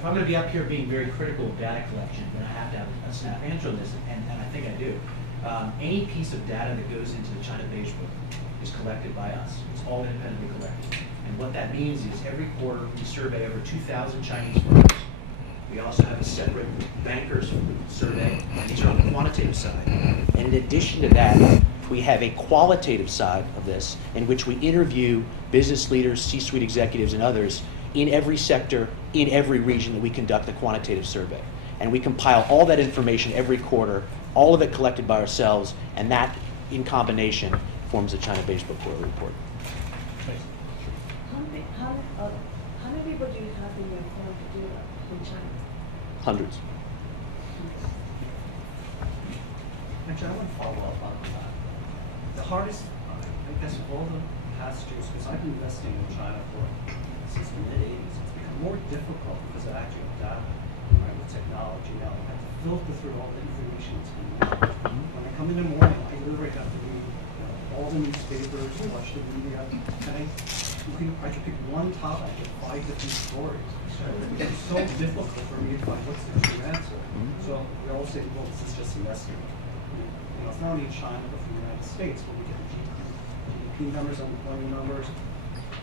if I'm going to be up here being very critical of data collection, then I have to have a snap answer on this, and I think I do. Any piece of data that goes into the China Beige Book is collected by us. It's all independently collected. And what that means is every quarter we survey over 2,000 Chinese firms. We also have a separate bankers survey. These are on the quantitative side. And in addition to that, we have a qualitative side of this in which we interview business leaders, C-suite executives, and others in every sector, in every region that we conduct the quantitative survey. And we compile all that information every quarter, all of it collected by ourselves, and that in combination forms the China Beige Book quarterly report. How many people do you have in your firm to do that in China? Hundreds. Actually, I want to follow up on that. The hardest, I guess, of all the past years, because I've been investing in China since the mid-'80s, it's become more difficult because of actual data, right, with technology now. I have to filter through all the information that's coming out. When I come in the morning, I literally have to read all the newspapers, watch the media, and I can pick one topic and 5 different stories. It's so difficult for me to find what's the true answer. So we all say, well, this is just an estimate. You know, it's not only in China, but from the United States, where we get the GDP numbers, unemployment numbers.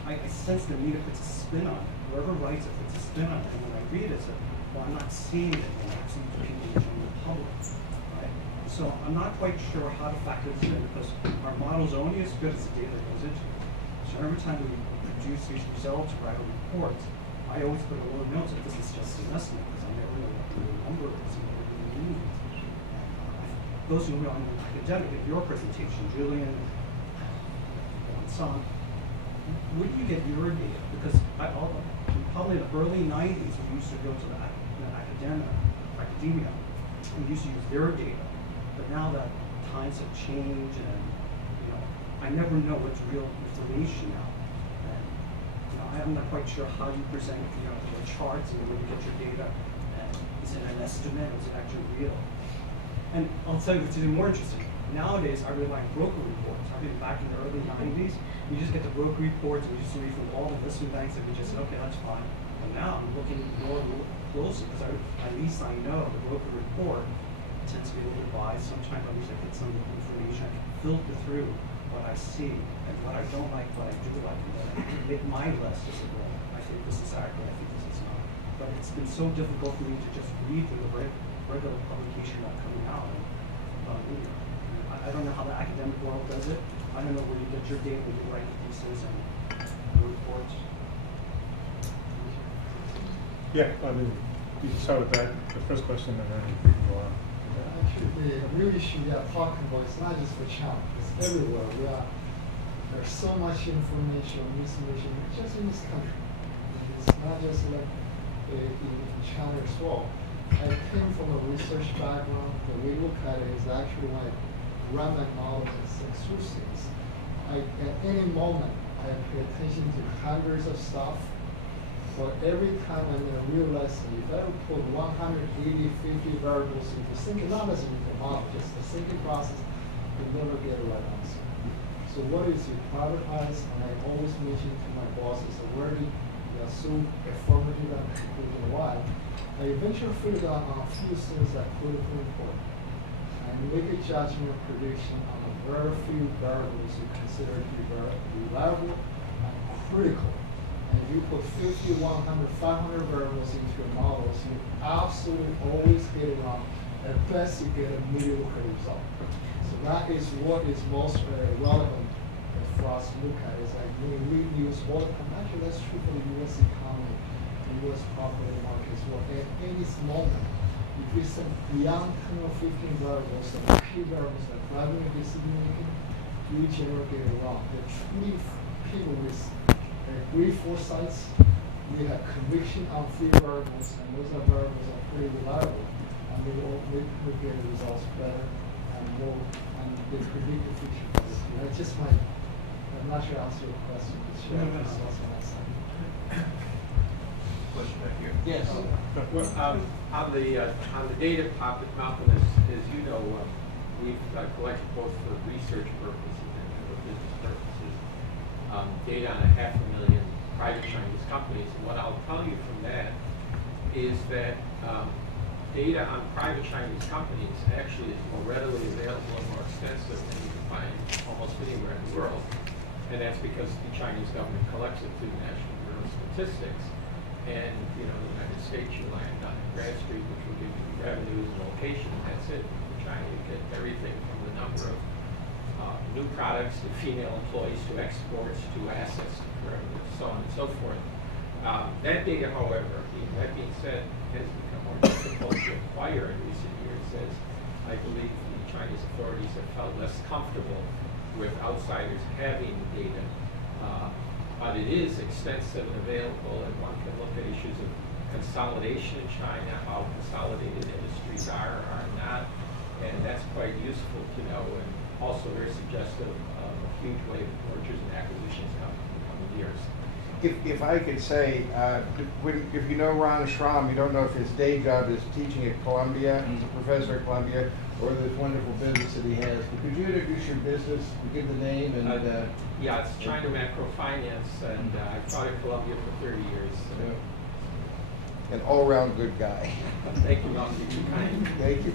I sense the media puts a spin on it. Whoever writes it puts a spin on it. And when I read it, it's like, well, I'm not seeing it when I see the people in the general public. Right? So I'm not quite sure how to factor this in, because our model's only as good as the data goes into it. So every time we produce these results or write a report, I always put a little note that this is just an estimate, because I never know what the real number is and what it really means. Those who are on the academic, at your presentation, Julian, and Son, where do you get your data? Because probably in the early 90s, we used to go to the academia, we used to use their data. But now that times have changed, and I never know what's real information now. I'm not quite sure how you present the charts and where you get your data. Is it an estimate or is it actually real? And I'll tell you what's even more interesting. Nowadays, I rely on broker reports. I mean, back in the early 90s, we just get the broker reports and we just read from all the investment banks and we just say, okay, that's fine. But now I'm looking more closely because at least I know the broker report tends to be a little bit biased. Sometimes at least I get some information. I can filter through what I see and what I don't like, what I do like, and then I can make my list as a well, I think this is accurate, I think this is not. But it's been so difficult for me to just read through the regular publication that's coming out. I don't know how the academic world does it. I don't know where you get your data when you write theses and reports. Yeah, I mean, you can start with that, the first question, and then we can go on. Actually, the real issue we are talking about is not just for China, it's everywhere. There's so much information, misinformation, just in this country. It's not just like in China as well. I came from a research background. The way we look at it is actually when I run my models and think through things. At any moment, I pay attention to hundreds of stuff. But every time I'm in a real lesson, if I put 180, 50 variables into thinking, not as into the model, just the thinking process, you'll never get a right answer. So what is you prioritize, and I always mention to my bosses, already assume affirmative and conclusion why. I eventually figured out on a few things that are critically important. And make a judgment prediction on a very few variables you consider to be very reliable and critical. And if you put 50, 100, 500 variables into your models, you absolutely always get it wrong. At best, you get a mediocre result. So that is what is most relevant for us to look at. Is like when we use all the time. Actually, that's true for the U.S. economy, the U.S. property market as well. At any moment, if you send beyond 10 or 15 variables, the key variables that driving the decision making, you generally get it wrong. The truly people with great foresights, we have conviction on few variables, and those variables are pretty reliable, and they will get the results better and more, and they predict the future for this year. That's just my, I'm not sure I answered your question, but share the results on that side. Question back here. Yes. On the data topic, Malcolm, as you know, we've collected both for research purposes and for business purposes data on 500,000 private Chinese companies. And what I'll tell you from that is that data on private Chinese companies actually is more readily available and more extensive than you can find almost anywhere in the world. And that's because the Chinese government collects it through the National Bureau of Statistics. And, you know, the United States, you land on Bradstreet, which will give you revenues and location, and that's it. In China, you get everything from the number of new products to female employees to exports to assets to revenue, so on and so forth. That data, however, that being said, has become more difficult to acquire in recent years as I believe the Chinese authorities have felt less comfortable with outsiders having data. But it is extensive and available, and one can look at issues of consolidation in China, how consolidated industries are or are not, and that's quite useful to know, and also very suggestive of a huge wave of mergers and acquisitions coming in the coming years. If I could say, if you know Ron Schramm, you don't know if his day job is teaching at Columbia, he's a professor at Columbia, or this wonderful business that he has. But could you introduce your business, give the name, and yeah, it's China Macrofinance, and I've taught at Columbia for 30 years. So. An all-round good guy. Thank you, Malcolm. You're kind. Thank you.